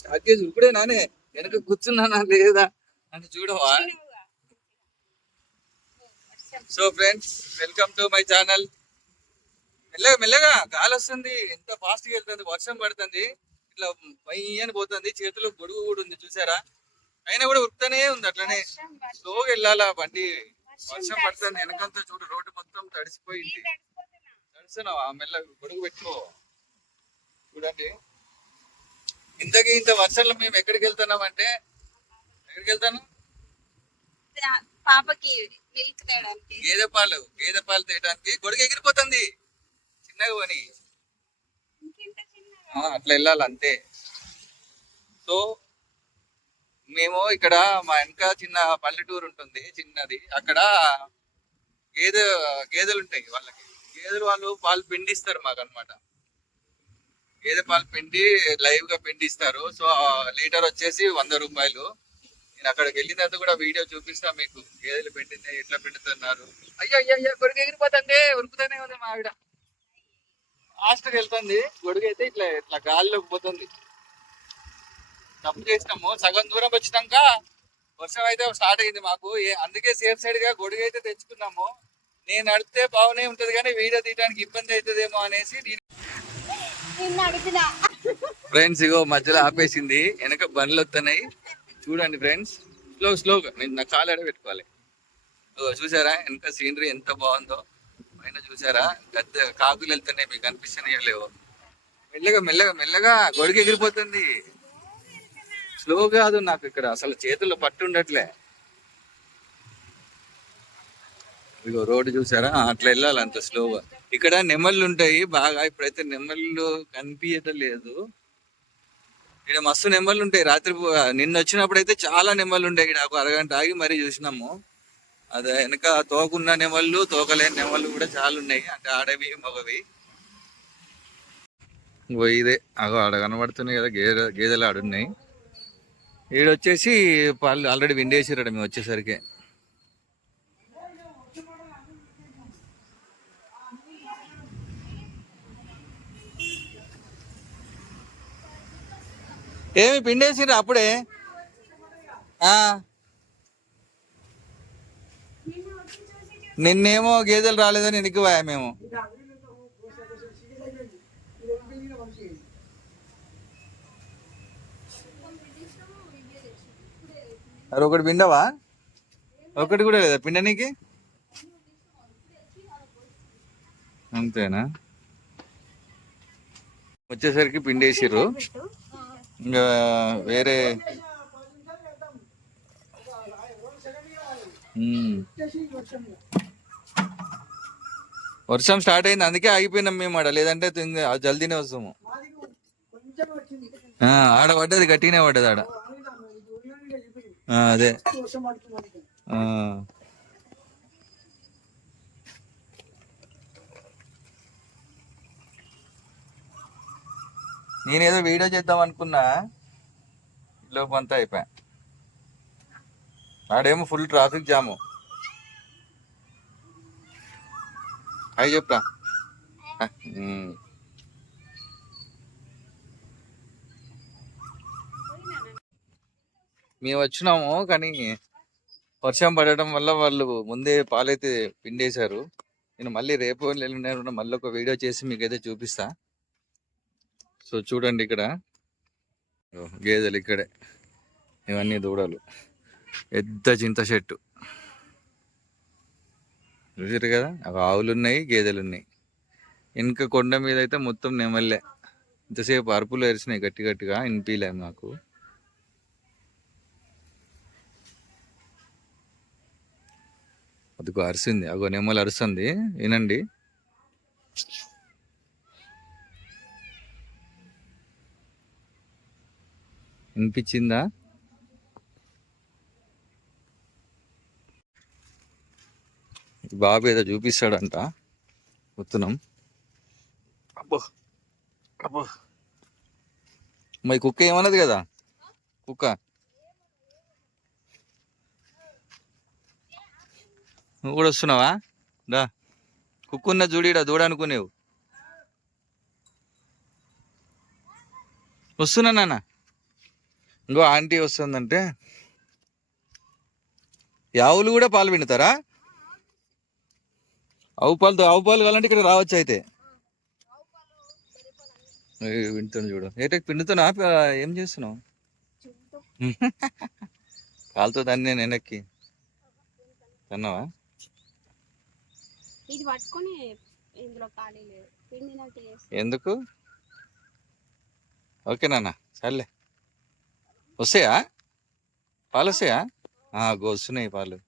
Start చేసి ఇప్పుడే నానే వెనక కూర్చున్నానా లేదా అని చూడవా. So friends, welcome to my channel. మెల్లగా మెల్లగా గాలి వస్తుంది, ఎంత ఫాస్ట్ గా వెళ్తుంది, వర్షం పడుతుంది, ఇట్లా అని పోతుంది, చేతిలో గొడుగు కూడా ఉంది చూసారా, అయినా కూడా ఉరుకుతానే ఉంది అట్లనే. స్లోగా వెళ్ళాలా బండి, వర్షం పడుతుంది వెనకంతా చూడు, రోడ్డు మొత్తం తడిసిపోయింది. తడిసినావా, మెల్లగా గొడుగు పెట్టుకో. చూడండి, ఇంతకీ ఇంత వర్షంలో మేము ఎక్కడికి వెళ్తున్నాం అంటే, ఎక్కడికి వెళ్తాను, పాపకి మిల్క్ తేయడానికి, గేదె పాలు తేయడానికి. గొడుగు ఎగిరిపోతుంది చిన్నగా పోని, అట్లా వెళ్ళాలి అంతే. సో మేము ఇక్కడ మా వెనక చిన్న పల్లెటూరు ఉంటుంది చిన్నది, అక్కడ గేదెలు ఉంటాయి వాళ్ళకి. వాళ్ళు పాలు పిండిస్తారు మాకు అనమాట. గేదె పాలు పిండి లైవ్ గా పిండిస్తారు. సో లీటర్ వచ్చేసి 100 రూపాయలు. నేను అక్కడికి వెళ్ళిన తర్వాత కూడా వీడియో చూపిస్తా మీకు, గేదెలు పిండింది ఎట్లా పిండుతున్నారు. అయ్యో గొడుగు ఎగిరిపోతుంది, ఉరుకుతూనే ఉంది మా ఆవిడ, ఫాస్ట్గా వెళ్తుంది. గొడుగు అయితే ఇట్లా ఇట్లా గాలిలోకి పోతుంది. తప్పు చేసినాము, సగం దూరం వచ్చినాక వర్షం అయితే స్టార్ట్ అయింది మాకు. అందుకే సేఫ్ సైడ్ గా గొడుగు అయితే తెచ్చుకున్నాము. నేను నడితే బాగానే ఉంటది కానీ వీడియో తీయడానికి ఇబ్బంది అవుతుందేమో అనేసి. ఫ్రెండ్స్ ఇగో మధ్యలో ఆపేసింది, వెనక బండ్లు వస్తున్నాయి చూడండి ఫ్రెండ్స్. స్లోగా నేను నా కాలు ఎడ పెట్టుకోవాలి. చూసారా వెనక సీనరీ ఎంత బాగుందో, పైన చూసారా పెద్ద కాకులు వెళ్తున్నాయి, మీకు అనిపిస్తున్నాయో లేవో. మెల్లగా గొడుగు ఎగిరిపోతుంది. స్లో కాదు, నాకు ఇక్కడ అసలు చేతుల్లో పట్టు ఉండట్లే. ఇగో రోడ్డు చూసారా, అట్లా వెళ్ళాలి అంత స్లోగా. ఇక్కడ నెమళ్ళు ఉంటాయి బాగా, ఇప్పుడైతే నెమళ్ళు కనిపించటం లేదు. ఇక్కడ మస్తు నెమళ్ళు ఉంటాయి. రాత్రి నిన్న వచ్చినప్పుడు అయితే చాలా నెమళ్ళు ఉంటాయి. ఇక్కడ ఒక అరగంట ఆగి మరీ చూసినాము. అదే వెనక తోకున్న నెమళ్ళు, తోకలేని నెమళ్ళు కూడా చాలా ఉన్నాయి, అంటే ఆడవి మగవి. ఇదే అగో ఆడ కనబడుతున్నాయి కదా గేదెలు ఆడున్నాయి. ఈడొచ్చేసి పాలు ఆల్రెడీ విండేసారట మేము వచ్చేసరికి. ఏమి పిండేసిరా అప్పుడే? నిన్నేమో గేదెలు రాలేదని ఎనికిపోయా మేము. అరే ఒకటి పిండవా? ఒకటి కూడా లేదా పిండనీకి? అంతేనా? వచ్చేసరికి పిండేసిర్రు. ఇంకా వేరే వర్షం స్టార్ట్ అయింది, అందుకే ఆగిపోయినాం మేము ఆడ, లేదంటే జల్దీనే వస్తాము. ఆడ పడ్డది, గట్టిగానే పడ్డది ఆడ. అదే నేనేదో వీడియో చేద్దాం అనుకున్నా, లోపు అంతా అయిపోయా. ఆడేమో ఫుల్ ట్రాఫిక్ జాము. అవి చెప్పరా, మేము వచ్చినాము కానీ వర్షం పడటం వల్ల వాళ్ళు ముందే పాలైతే పిండేశారు. నేను మళ్ళీ రేపు మళ్ళీ ఒక వీడియో చేసి మీకైతే చూపిస్తా. సో చూడండి, ఇక్కడ గేదెలు ఇక్కడే, ఇవన్నీ దూడలు, పెద్ద చింత చెట్టు చూసారు కదా. ఆవులు ఉన్నాయి, గేదెలు ఉన్నాయి. వెనుక కొండ మీద అయితే మొత్తం నెమల్లే. ఇంతసేపు అరుపులు ఎరిసినాయి గట్టిగా, వినిపించలే నాకు. అదిగో అరిసింది, అగో నెమ్మలు అరుస్తుంది, వినండి. వినిపించిందా? బాబు ఏదో చూపిస్తాడంట, వస్తున్నాం. అబ్బో మరి కుక్క ఏమన్నది కదా, కుక్క నువ్వు కూడా వస్తున్నావా? దా, కుక్కున్న చూడిడా దూడనుకునేవు. వస్తున్నా నాన్న, ఇంకో ఆంటీ వస్తుందంటే ఈ ఆవులు కూడా పాలు పిండుతారా? ఆవు పాలు కావాలంటే ఇక్కడ రావచ్చు అయితే. వింటుంది చూడు. పిండుతున్నా ఏం చేస్తున్నావు? కాలుతో దాన్ని నేను వెనక్కి తిన్నావా? ఇది పట్టుకొని ఇందులో ఖాళీ లేదు పిండినట్టు చేసి ఎందుకు? ఓకే నాన్న సర్లే. వస్తాయా పాలు? వస్తాయా? వస్తున్నాయి పాలు.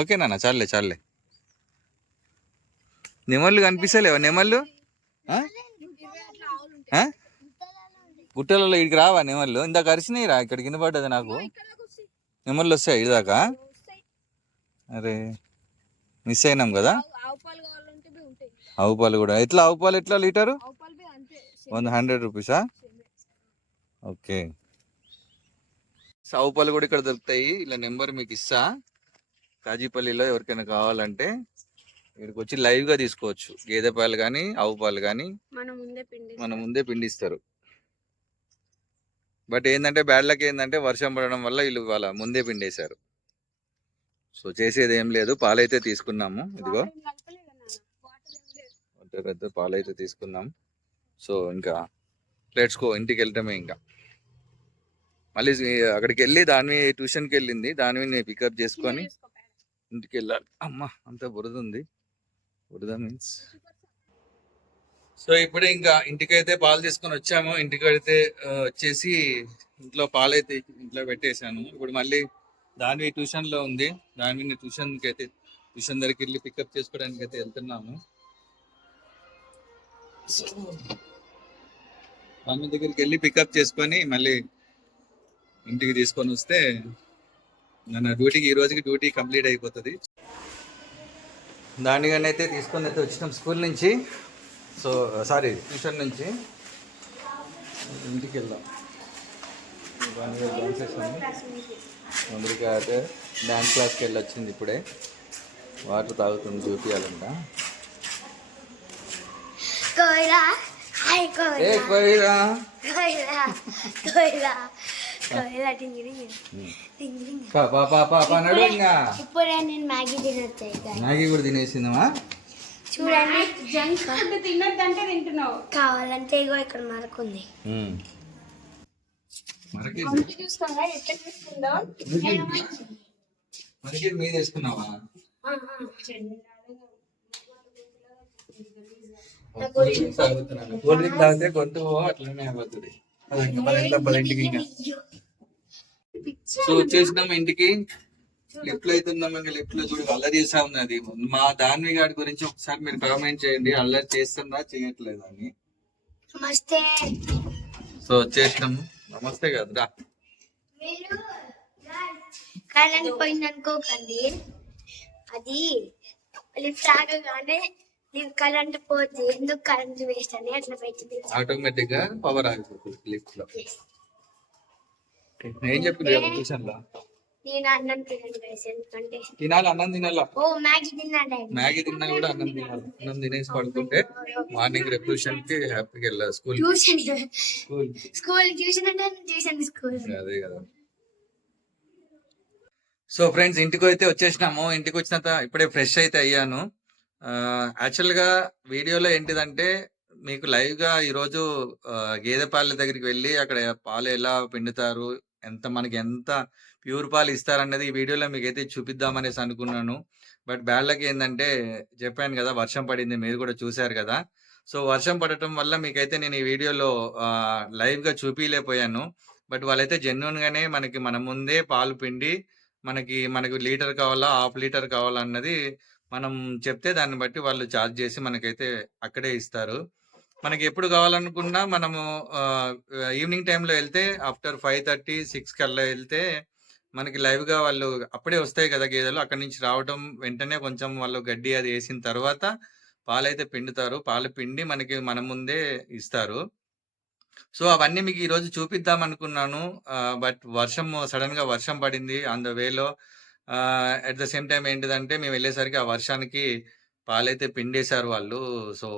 ఓకే నాన్న చాలే చాలే. నెమళ్ళు కనిపిస్తలేవా? నెమళ్ళు గుట్టలలో ఇక్కడికి రావా నెమళ్ళు? ఇందాక అరిచినాయి రా, ఇక్కడ కింద పడ్డది నాకు. నెమళ్ళు వస్తాయి ఇదాకా? అరే మిస్ అయినాం కదా. ఆవు పాలు కూడా ఎట్లా? ఆవు పాలు ఎట్లా లీటరు? 100 రూపీసా? ఓకే. ఆవు పాలు కూడా ఇక్కడ దొరుకుతాయి. ఇలా నెంబర్ మీకు ఇస్తా. కాజీపల్లిలో ఎవరికైనా కావాలంటే ఇక్కడికి వచ్చి లైవ్ గా తీసుకోవచ్చు. గేదె పాలు కానీ ఆవు పాలు కానీ మన ముందే పిండిస్తారు. బట్ ఏంటంటే బ్యాడ్ లక్ ఏంటంటే వర్షం పడడం వల్ల వీళ్ళు వాళ్ళ ముందే పిండేశారు. సో చేసేది ఏం లేదు. పాలైతే తీసుకున్నాము. ఇదిగో పెద్ద పాలైతే తీసుకున్నాం. సో ఇంకా లెట్స్ గో. ఇంటికి వెళ్ళటమే. ఇంకా మళ్ళీ అక్కడికి వెళ్ళి దాన్ని ట్యూషన్కి వెళ్ళింది. దాన్ని పికప్ చేసుకొని ఇంటికి వెళ్ళాలి. అమ్మ అంత బురద ఉంది. బురద మీన్స్ సో ఇప్పుడే ఇంకా ఇంటికైతే పాలు తీసుకొని వచ్చాము. ఇంటికి అయితే వచ్చేసి ఇంట్లో పాలైతే ఇంట్లో పెట్టేశాను. ఇప్పుడు మళ్ళీ దాని ట్యూషన్ లో ఉంది. దాని ట్యూషన్ దగ్గరికి వెళ్ళి పికప్ చేసుకోవడానికి అయితే వెళ్తున్నాము. దాని దగ్గరికి వెళ్ళి పికప్ చేసుకొని మళ్ళీ ఇంటికి తీసుకొని వస్తే నా డ్యూటీకి ఈ రోజుకి డ్యూటీ కంప్లీట్ అయిపోతుంది. దానిగానే అయితే తీసుకొని అయితే వచ్చినాం స్కూల్ నుంచి. సో సారీ ట్యూషన్ నుంచి. ఇంటికి వెళ్దాం. ముందుగా అయితే డ్యాన్స్ క్లాస్కి వెళ్ళి వచ్చింది. ఇప్పుడే వాటర్ తాగుతుంది. చూపించాలంట. మ్యాగీ కూడా తినేసిందమ్మా. చూడండి జంక్ ఫుడ్ తినొద్దంటే తింటున్నావు. కావాలంటే ఇగో ఇక్కడ మరకుంది. చూస్తావా ఎట్లా చూస్తుందో? మీద వేసుకున్నావా? కూల్ డ్రింక్ తాగితే గొంతు అట్లనే అయిపోతుంది. సో వచ్చేసినాం ఇంటికి. లిఫ్ట్ లో అయితే ఉన్నాం. ఇంకా లిఫ్ట్ లో చూడు అల్లరి చేసా ఉన్నది. మా దాన్వి గారి గురించి ఒకసారి మీరు కామెంట్ చేయండి. అల్లరి చేస్తుందా చేయట్లేదా అని. సో వచ్చేసినాము. నమస్తే కదరా. కరెంట్ పోయింది అనుకోకండి. అది లిఫ్ట్ ఆగగానే కరెంట్ పోతే ఎందుకు కరెంట్ వేస్ట్ అని అట్లా పెట్టింది. ఆటోమేటిక్ గా పవర్ ఆగిపోతుంది లిఫ్ట్ లో. ఏం చెప్పింది ట్యూషన్ లో? నేను అన్నం తినను ఎందుకంటే తినాలి. అన్నం తినాలా? మ్యాగీ తిన్నా. మ్యాగీ తిన్నా కూడా అన్నం తినాలి. అన్నం తినేసి పడుకుంటే మార్నింగ్ రేపు ట్యూషన్ కి హ్యాపీగా వెళ్ళాలి. స్కూల్ ట్యూషన్ అంటే ట్యూషన్ స్కూల్ అదే కదా. సో ఫ్రెండ్స్ ఇంటికి అయితే వచ్చేసినాము. ఇంటికి వచ్చినంత ఇప్పుడే ఫ్రెష్ అయితే అయ్యాను. యాక్చువల్ గా వీడియోలో ఏంటిదంటే మీకు లైవ్ గా ఈరోజు గేదె పాల దగ్గరికి వెళ్ళి అక్కడ పాలు ఎలా పిండుతారు, మనకి ఎంత ప్యూర్ పాలు ఇస్తారన్నది ఈ వీడియోలో మీకైతే చూపిద్దామనేసి అనుకున్నాను. బట్ బ్యాడ్ లక్ ఏంటంటే చెప్పాను కదా వర్షం పడింది. మీరు కూడా చూశారు కదా. సో వర్షం పడటం వల్ల మీకైతే నేను ఈ వీడియోలో లైవ్ గా చూపించలేకపోయాను. బట్ వాళ్ళైతే జెన్యున్ గానే మన ముందే పాలు పిండి మనకు లీటర్ కావాలా హాఫ్ లీటర్ కావాలా అన్నది మనం చెప్తే దాన్ని బట్టి వాళ్ళు ఛార్జ్ చేసి మనకైతే అక్కడే ఇస్తారు. మనకి ఎప్పుడు కావాలనుకున్నా మనము ఈవినింగ్ టైంలో వెళ్తే ఆఫ్టర్ 5:30, 6 కల్లా వెళ్తే మనకి లైవ్ గా వాళ్ళు అప్పుడే వస్తాయి కదా గేదెలు. అక్కడి నుంచి రావడం వెంటనే కొంచెం వాళ్ళు గడ్డి అది వేసిన తర్వాత పాలైతే పిండుతారు. పాలు పిండి మన ముందే ఇస్తారు. సో అవన్నీ మీకు ఈ రోజు చూపిద్దాం అనుకున్నాను. బట్ సడన్ గా వర్షం పడింది ఆన్ ద వేలో. అట్ ద సేమ్ టైం ఏంటిదంటే మేము వెళ్ళేసరికి ఆ వర్షానికి పాలైతే పిండేశారు వాళ్ళు. సో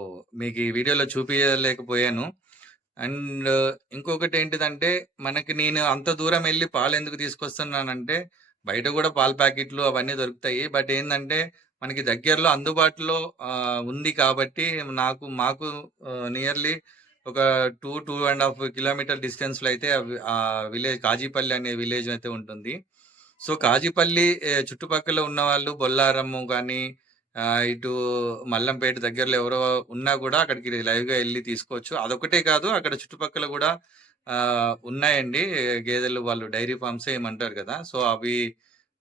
మీకు ఈ వీడియోలో చూపించలేకపోయాను. అండ్ ఇంకొకటేంటిదంటే, మనకి నేను అంత దూరం ఎళ్లి పాలెందుకు తీసుకొస్తున్నానంటే, బయట గూడా పాల ప్యాకెట్లు అవన్నీ దొరుకుతాయి. బట్ ఏందంటే, మనకి దగ్గరలో అందుబాటులో ఉంది కాబట్టి మాకు నియర్‌లీ ఒక 2 కిలోమీటర్ డిస్టెన్స్‌లో అయితే విలేజ్ కాజీపల్లి అనే విలేజ్ అయితే ఉంటుంది. సో, కాజీపల్లి చుట్టుపక్కల ఉన్నవాళ్ళు బొల్లారము గానీ, ఇటు మల్లంపేట దగ్గరలో ఎవరో ఉన్నా గూడా అక్కడికి లైవ్‌గా ఎళ్లి తీసుకోవచ్చు. అదొక్కటే కాదు, అక్కడ చుట్టుపక్కల గూడా ఉన్నాయండి గేదెలు. వాళ్ళు డైరీ ఫార్మ్సే ఏమంటారు గదా! సో, అవి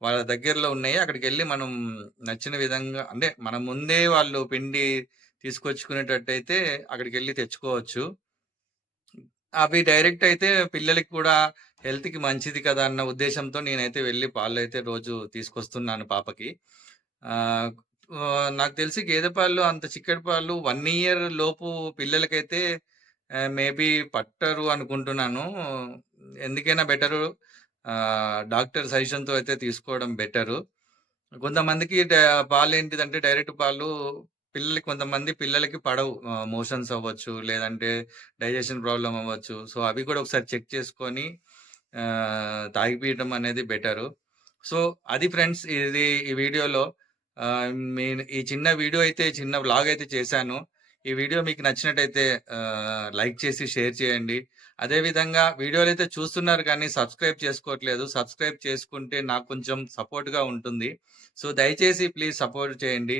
వాళ్ళ దగ్గరలో ఉన్నాయి. అక్కడికెళ్లి మనం నచ్చిన విధంగా అంటే, మన ముందే వాళ్ళు పిండి తీసుకొచ్చుకునేటట్టయితే అక్కడికెళ్లి తెచ్చుకోవచ్చు. అవి డైరెక్ట్ అయితే పిల్లలకి కూడా హెల్త్‌కి మంచిది కదా! అన్న ఉద్దేశ్యంతో నేనైతే వెళ్లి పాలైతే రోజు తీసుకొస్తున్నాను పాపకి. ఆహ్, నాకు తెలిసి గేదె పాలు అంత చిక్కటి పాలు 1 ఇయర్ లోపు పిల్లలకైతే మేబీ పట్టరు అనుకుంటున్నాను. ఎందుకైనా బెటరు డాక్టర్ సజెషన్‌తో అయితే తీసుకోవడం బెటరు. కొంతమందికి పాలేంటిదంటే డైరెక్ట్ పాలు పిల్లలకి పడవు. మోషన్స్ అవ్వచ్చు, లేదంటే డైజెషన్ ప్రాబ్లమ్ అవ్వచ్చు. సో, అవి కూడా ఒకసారి చెక్ చేసుకొని తాగిపియటం అనేది బెటరు. సో, అది ఫ్రెండ్స్ ఇది ఈ వీడియోలో. ఈ చిన్న వీడియో అయితే చిన్న వ్లాగ్ అయితే చేశాను. ఈ వీడియో మీకు నచ్చినట్టయితే లైక్ చేసి షేర్ చేయండి. అదే విధంగా వీడియోలైతే చూస్తున్నారు కానీ సబ్స్క్రైబ్ చేసుకోవట్లేదు. సబ్స్క్రైబ్ చేసుకుంటే నాకు కొంచెం సపోర్ట్‌గా ఉంటుంది. సో, దయచేసి ప్లీజ్ సపోర్ట్ చేయండి.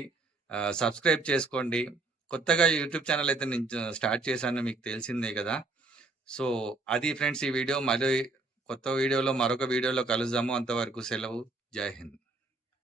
సబ్స్క్రైబ్ చేసుకోండి. కొత్తగా యూట్యూబ్ ఛానెల్ అయితే నేను స్టార్ట్ చేశాను, మీకు తెలిసిందే గదా! సో, అది ఫ్రెండ్స్ ఈ వీడియో. మళ్ళీ కొత్త వీడియోలో మరొక వీడియోలో కలుద్దాము. అంతవరకు సెలవు. జై హింద్.